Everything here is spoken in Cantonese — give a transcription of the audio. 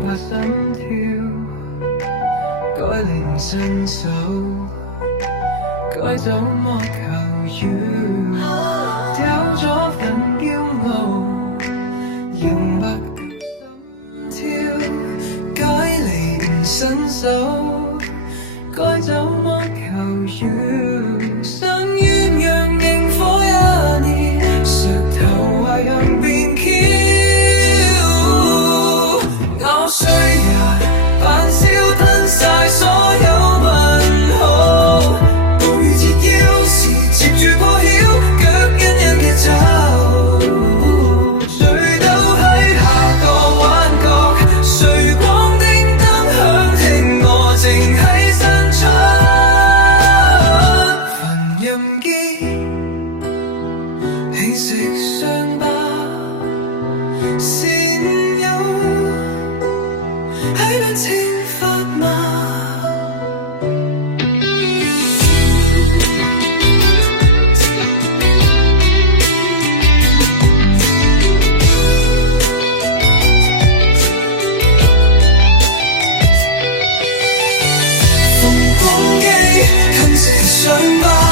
怕心跳，該令伸手，該怎麼求饒，掉咗份驕傲，仍不夠心跳，該離唔伸手，該怎麼求饒，想鴛鴦螢火一年，石頭懷人變橋，我衰也扮笑吞晒所有問號，暴雨折腰時接住破曉，腳印印嘅走，誰都喺下個彎角，誰光叮燈響聽我靜喺深出，焚任機氣息傷疤，善友喺兩情發麻。逢光機近時傷疤。